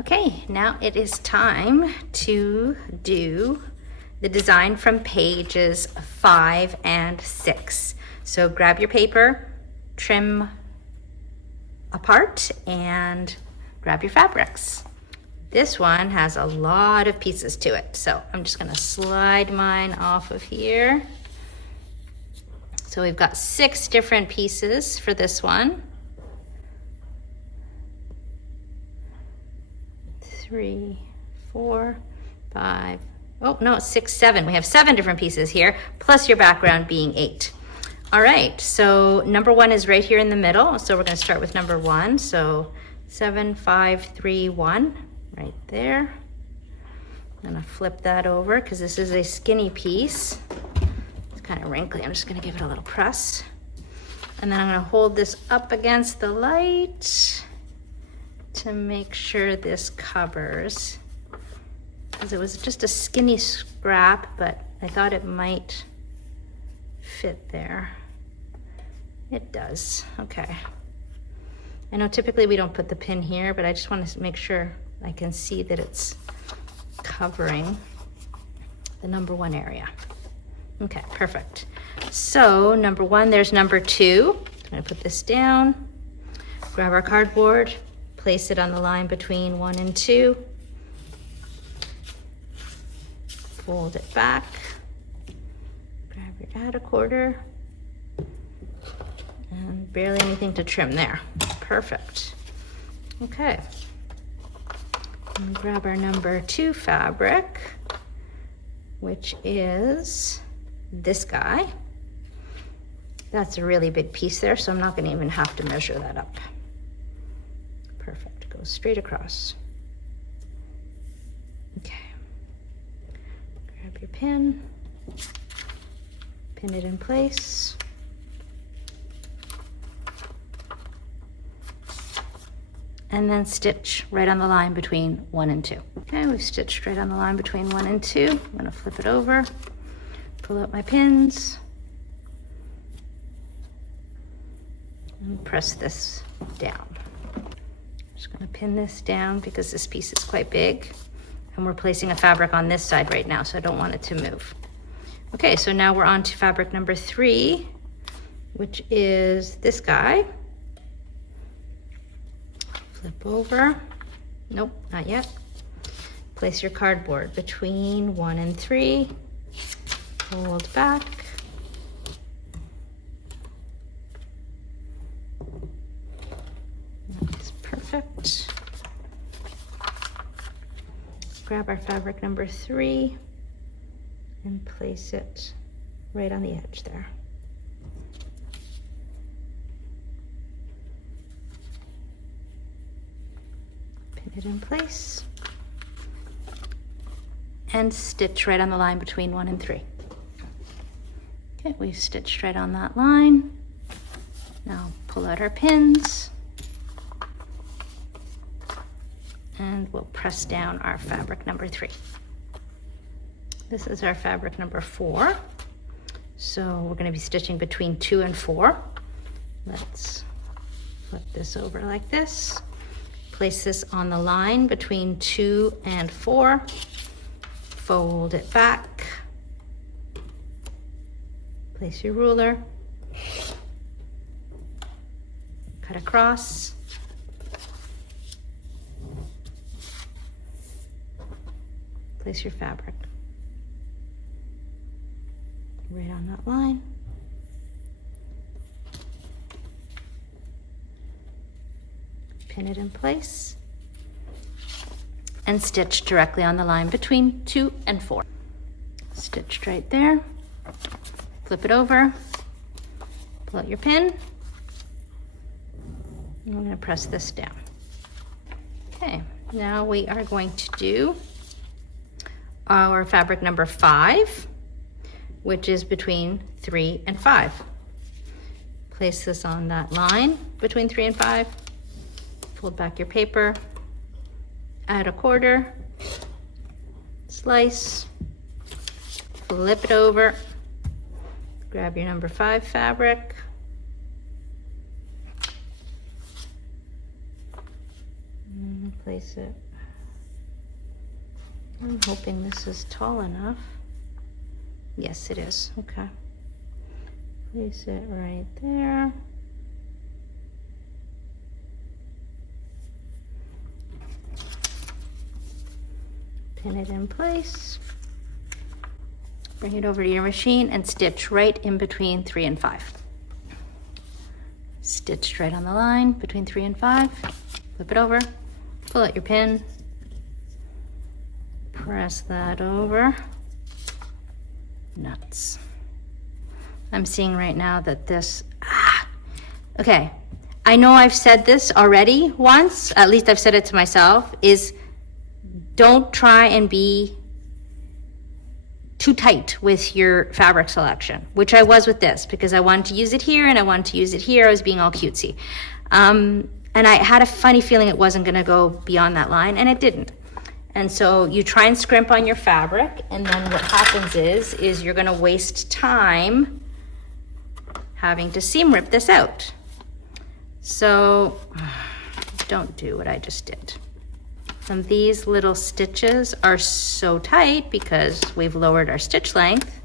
Okay, now it is time to do the design from pages 5 and 6. So grab your paper, trim apart, and grab your fabrics. This one has a lot of pieces to it, so I'm just gonna slide mine off of here. So we've got 6 different pieces for this one. 3, 4, 5, oh no, 6, 7. We have 7 different pieces here, plus your background being 8. All right, so number 1 is right here in the middle. So we're gonna start with number 1. So 7, 5, 3, 1, right there. I'm gonna flip that over because this is a skinny piece. It's kind of wrinkly. I'm just gonna give it a little press. And then I'm gonna hold this up against the light to make sure this covers, because it was just a skinny scrap, but I thought it might fit there. It does. Okay. I know typically we don't put the pin here, but I just want to make sure I can see that it's covering the number 1 area. Okay, perfect. So number 1, there's number 2. I'm going to put this down, grab our cardboard, place it on the line between 1 and 2. Fold it back. Grab your add a quarter. And barely anything to trim there. Perfect. Okay. And grab our number 2 fabric, which is this guy. That's a really big piece there, so I'm not going to even have to measure that up. Perfect. Go straight across. Okay. Grab your pin. Pin it in place. And then stitch right on the line between 1 and 2. Okay, we've stitched right on the line between 1 and 2. I'm gonna flip it over, pull out my pins, and press this down. Just gonna pin this down because this piece is quite big, and we're placing a fabric on this side right now, so I don't want it to move. Okay, so now we're on to fabric number 3, which is this guy. Flip over. Nope, not yet. Place your cardboard between 1 and 3. Hold back. That's perfect. Grab our fabric number 3 and place it right on the edge there. Pin it in place and stitch right on the line between 1 and 3. Okay, we've stitched right on that line. Now pull out our pins and we'll press down our fabric number 3. This is our fabric number 4. So we're going to be stitching between 2 and 4. Let's flip this over like this. Place this on the line between 2 and 4. Fold it back. Place your ruler. Cut across. Place your fabric right on that line. Pin it in place and stitch directly on the line between 2 and 4. Stitched right there. Flip it over, pull out your pin, and we're going to press this down. Okay, now we are going to do our fabric number 5, which is between 3 and 5. Place this on that line between 3 and 5. Fold back your paper, add a quarter, slice, flip it over, grab your number 5 fabric, and place it I'm hoping this is tall enough. Yes, it is. Okay. Place it right there. Pin it in place. Bring it over to your machine and stitch right in between 3 and 5. Stitch right on the line between 3 and 5. Flip it over, pull out your pin, press that over. Nuts. I'm seeing right now that this, okay. I know I've said this already once, at least I've said it to myself, is don't try and be too tight with your fabric selection, which I was with this because I wanted to use it here and I wanted to use it here. I was being all cutesy. And I had a funny feeling it wasn't gonna go beyond that line, and it didn't. And so you try and scrimp on your fabric, and then what happens is you're gonna waste time having to seam rip this out. So don't do what I just did. And these little stitches are so tight because we've lowered our stitch length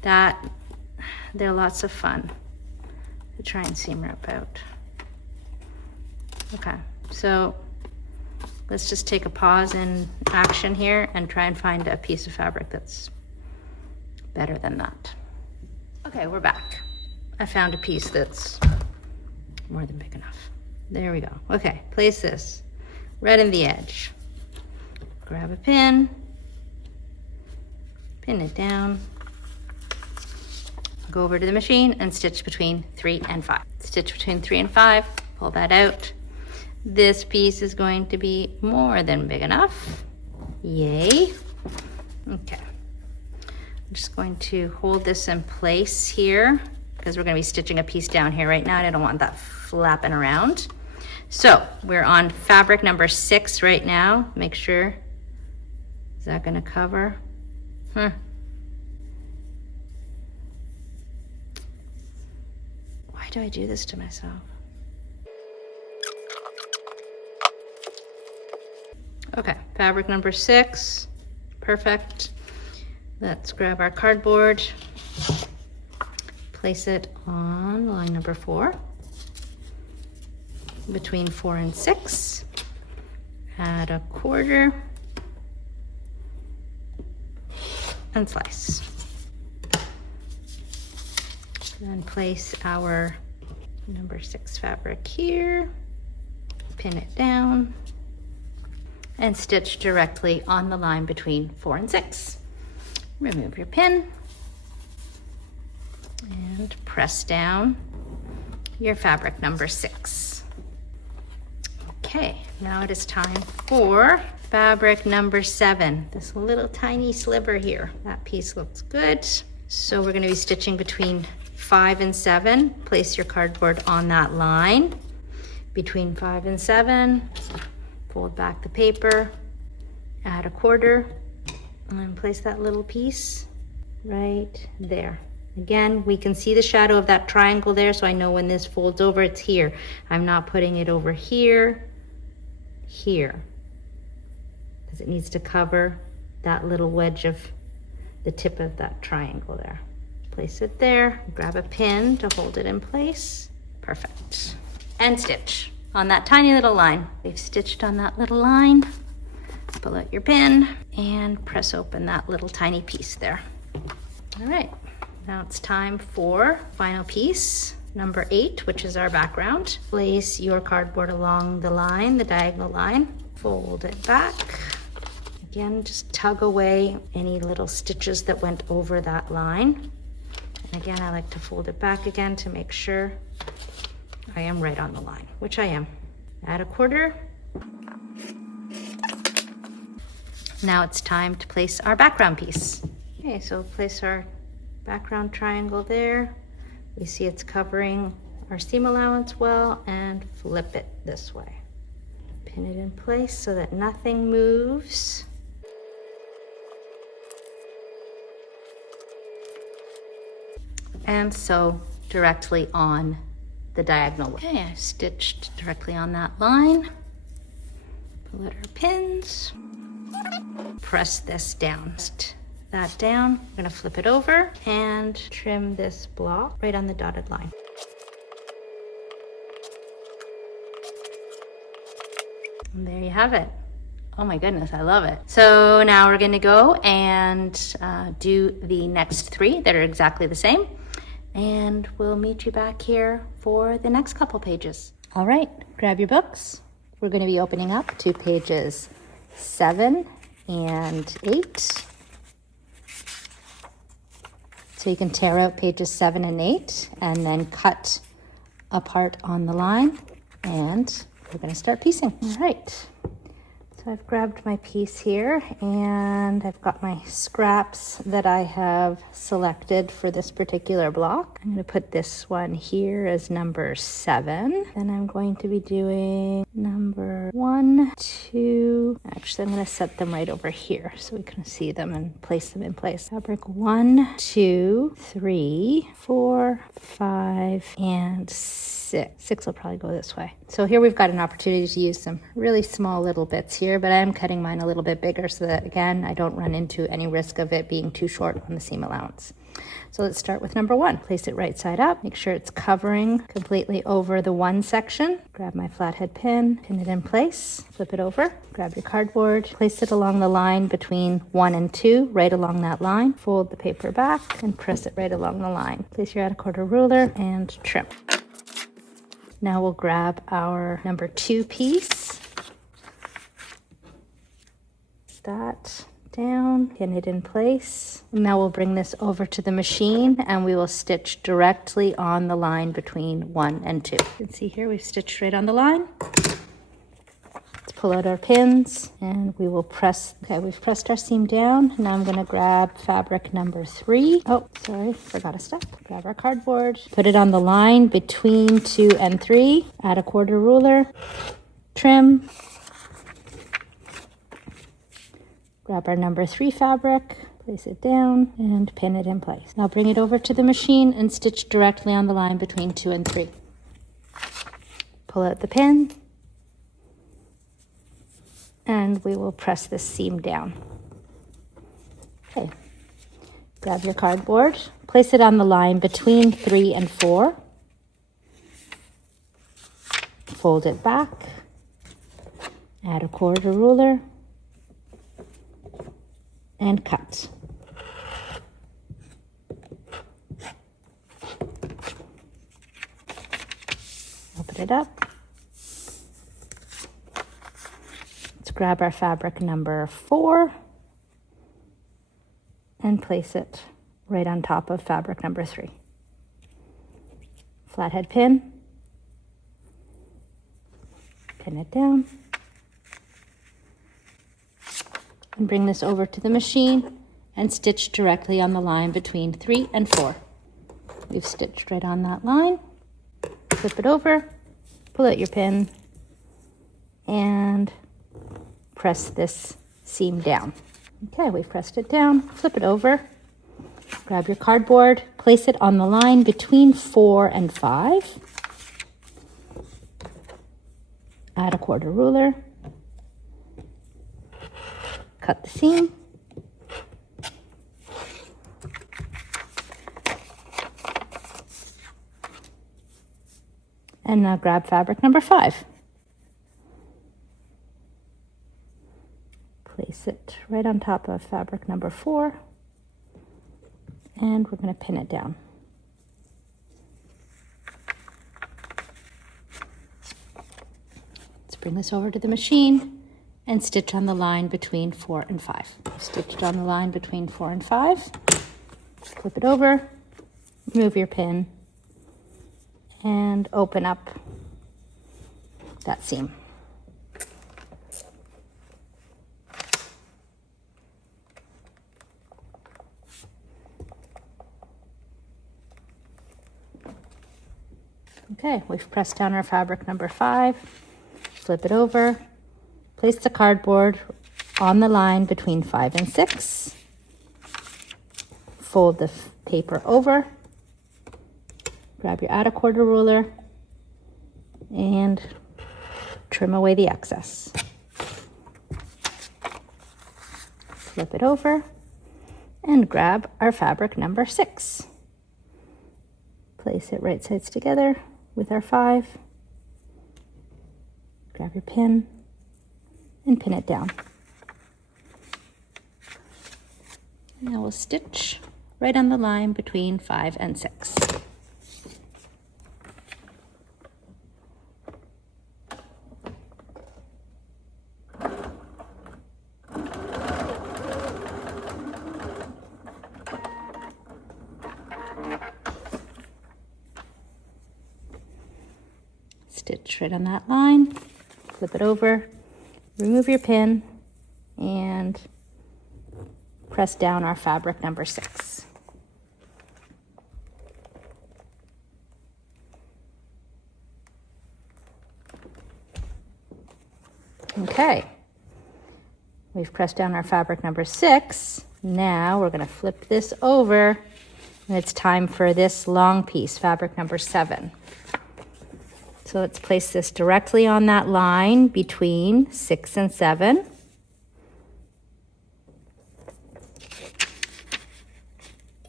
that they're lots of fun to try and seam rip out. Okay, so let's just take a pause in action here and try and find a piece of fabric that's better than that. Okay, we're back. I found a piece that's more than big enough. There we go. Okay, place this right in the edge. Grab a pin, pin it down, go over to the machine and stitch between 3 and 5. Stitch between 3 and 5, pull that out. This piece is going to be more than big enough. Yay. Okay. I'm just going to hold this in place here because we're going to be stitching a piece down here right now and I don't want that flapping around. So we're on fabric number 6 right now. Make sure, is that going to cover? Why do I do this to myself? Okay, fabric number 6, perfect. Let's grab our cardboard, place it on line number 4, between 4 and 6, add a quarter, and slice. Then place our number 6 fabric here, pin it down, and stitch directly on the line between 4 and 6. Remove your pin and press down your fabric number 6. Okay, now it is time for fabric number 7. This little tiny sliver here. That piece looks good. So we're going to be stitching between 5 and 7. Place your cardboard on that line between 5 and 7. Fold back the paper, add a quarter, and place that little piece right there. Again, we can see the shadow of that triangle there, so I know when this folds over, it's here. I'm not putting it over here, because it needs to cover that little wedge of the tip of that triangle there. Place it there, grab a pin to hold it in place. Perfect. And stitch on that tiny little line. We've stitched on that little line. Pull out your pin and press open that little tiny piece there. All right, now it's time for final piece, number 8, which is our background. Place your cardboard along the line, the diagonal line. Fold it back. Again, just tug away any little stitches that went over that line. And again, I like to fold it back again to make sure I am right on the line, which I am. Add a quarter. Now it's time to place our background piece. Okay, so place our background triangle there. We see it's covering our seam allowance well, and flip it this way. Pin it in place so that nothing moves. And sew directly on the diagonal. Okay, I stitched directly on that line. Pull out our pins. Press this down. That down. I'm gonna flip it over and trim this block right on the dotted line. And there you have it. Oh my goodness, I love it. So now we're gonna go and do the next 3 that are exactly the same. And we'll meet you back here for the next couple pages. All right, grab your books. We're gonna be opening up to pages 7 and 8. So you can tear out pages 7 and 8 and then cut apart on the line, and we're going to start piecing. All right. So I've grabbed my piece here and I've got my scraps that I have selected for this particular block. I'm going to put this one here as number 7. Then I'm going to be doing number 1, 2. Actually, I'm going to set them right over here so we can see them and place them in place. Fabric 1, 2, 3, 4, 5, and 6. 6 will probably go this way. So here we've got an opportunity to use some really small little bits here, but I am cutting mine a little bit bigger so that, again, I don't run into any risk of it being too short on the seam allowance. So let's start with number 1. Place it right side up. Make sure it's covering completely over the 1 section. Grab my flathead pin, pin it in place, flip it over. Grab your cardboard, place it along the line between 1 and 2, right along that line. Fold the paper back and press it right along the line. Place your 1/4 ruler and trim. Now we'll grab our number 2 piece. That down, pin it in place. And now we'll bring this over to the machine and we will stitch directly on the line between 1 and 2. You can see here we've stitched right on the line. Let's pull out our pins and we will press. Okay, we've pressed our seam down. Now I'm going to grab fabric number 3. Oh, sorry, forgot a step. Grab our cardboard, put it on the line between 2 and 3. Add a 1/4 ruler, trim. Grab our number 3 fabric, place it down and pin it in place. Now bring it over to the machine and stitch directly on the line between 2 and 3. Pull out the pin and we will press this seam down. Okay, grab your cardboard, place it on the line between 3 and 4. Fold it back, add a 1/4 ruler, and cut. Open it up. Let's grab our fabric number 4 and place it right on top of fabric number 3. Flathead pin, pin it down, and bring this over to the machine and stitch directly on the line between 3 and 4. We've stitched right on that line. Flip it over, pull out your pin, and press this seam down. Okay, we've pressed it down. Flip it over, grab your cardboard, place it on the line between 4 and 5. Add a 1/4 ruler, cut the seam, and now grab fabric number 5. Place it right on top of fabric number 4, and we're going to pin it down. Let's bring this over to the machine and stitch on the line between 4 and 5. Stitched on the line between 4 and 5. Flip it over, remove your pin, and open up that seam. Okay, we've pressed down our fabric number 5, flip it over, place the cardboard on the line between 5 and 6, fold the paper over, grab your add a 1/4 ruler, and trim away the excess. Flip it over and grab our fabric number 6. Place it right sides together with our 5. Grab your pin and pin it down. Now we'll stitch right on the line between 5 and 6. Stitch right on that line, flip it over, remove your pin, and press down our fabric number 6. Okay, we've pressed down our fabric number 6. Now we're going to flip this over, and it's time for this long piece, fabric number 7. So let's place this directly on that line between 6 and 7.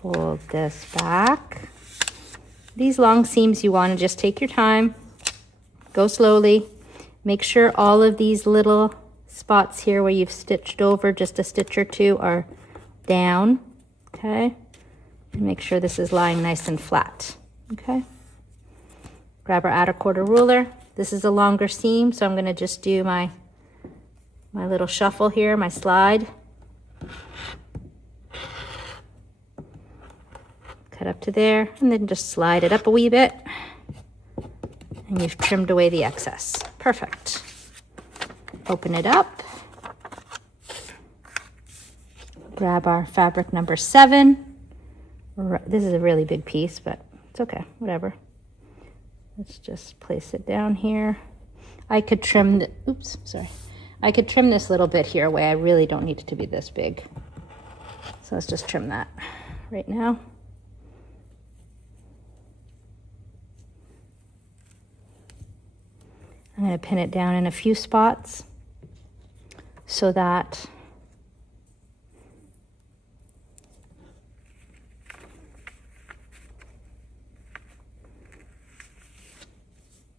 Fold this back. These long seams, you want to just take your time, go slowly. Make sure all of these little spots here where you've stitched over just a stitch or two are down, okay? And make sure this is lying nice and flat, okay? Grab our outer quarter ruler. This is a longer seam, so I'm going to just do my little shuffle here, my slide. Cut up to there, and then just slide it up a wee bit. And you've trimmed away the excess. Perfect. Open it up. Grab our fabric number 7. This is a really big piece, but it's okay, whatever. Let's just place it down here. I could trim the, I could trim this little bit here away. I really don't need it to be this big. So let's just trim that right now. I'm going to pin it down in a few spots so that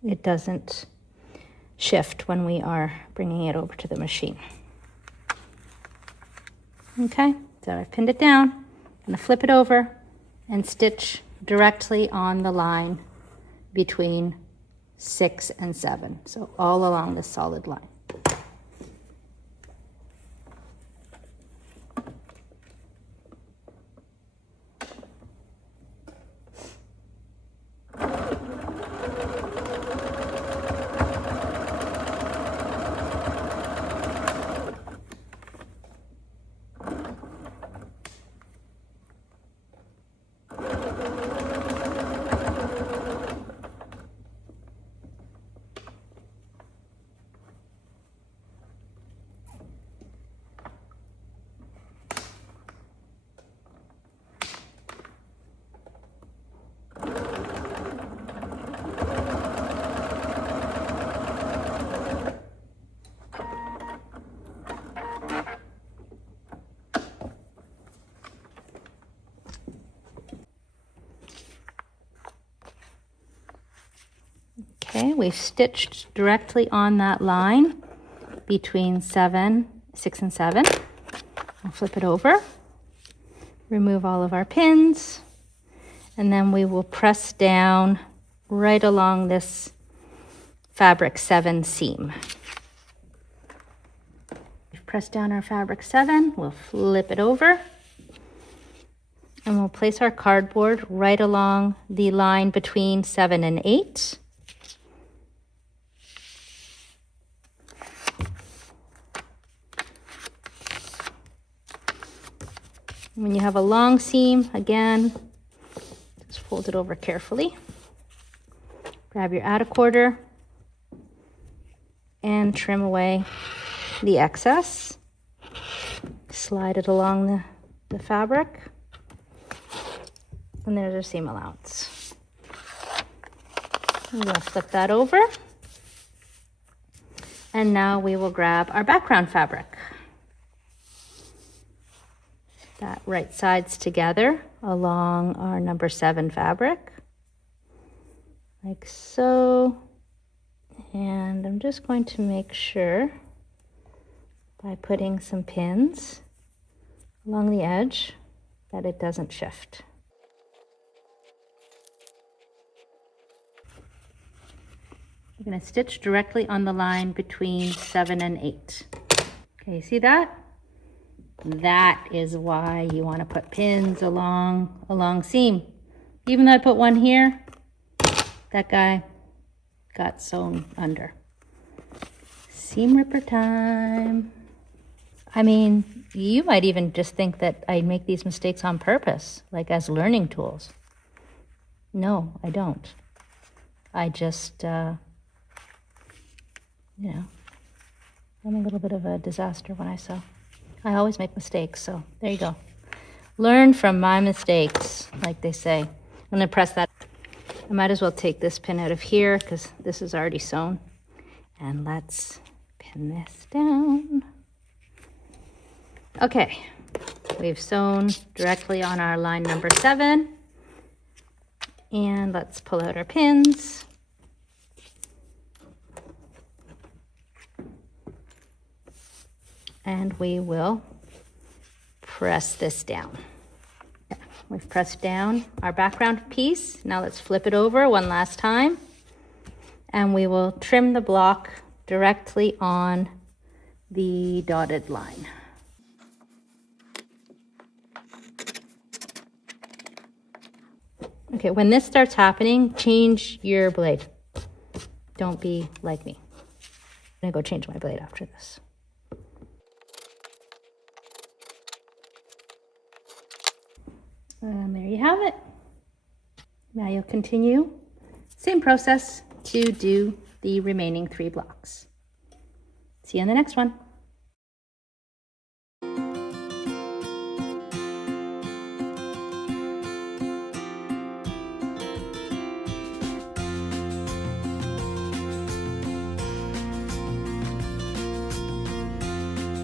it doesn't shift when we are bringing it over to the machine. Okay, so I've pinned it down. I'm going to flip it over and stitch directly on the line between 6 and 7, so all along this solid line. Okay, we've stitched directly on that line between 6 and 7. I'll flip it over, remove all of our pins, and then we will press down right along this fabric 7 seam. We've pressed down our fabric 7, we'll flip it over, and we'll place our cardboard right along the line between 7 and 8. When you have a long seam, again, just fold it over carefully. Grab your outer quarter and trim away the excess. Slide it along the fabric. And there's our seam allowance. I'm going to flip that over. And now we will grab our background fabric. that right sides together along our number 7 fabric, like so. And I'm just going to make sure by putting some pins along the edge that it doesn't shift. We're going to stitch directly on the line between 7 and 8. Okay, you see that? That is why you want to put pins along seam. Even though I put one here, that guy got sewn under. Seam ripper time. I mean, you might even just think that I make these mistakes on purpose, like as learning tools. No, I don't. I just, I'm a little bit of a disaster when I sew. I always make mistakes, so there you go. Learn from my mistakes, like they say. I'm gonna press that. I might as well take this pin out of here because this is already sewn. And let's pin this down. Okay, we've sewn directly on our line number 7. And let's pull out our pins. And we will press this down. We've pressed down our background piece. Now let's flip it over one last time. And we will trim the block directly on the dotted line. Okay, when this starts happening, change your blade. Don't be like me. I'm gonna go change my blade after this. And there you have it. Now you'll continue, same process, to do the remaining 3 blocks. See you on the next one.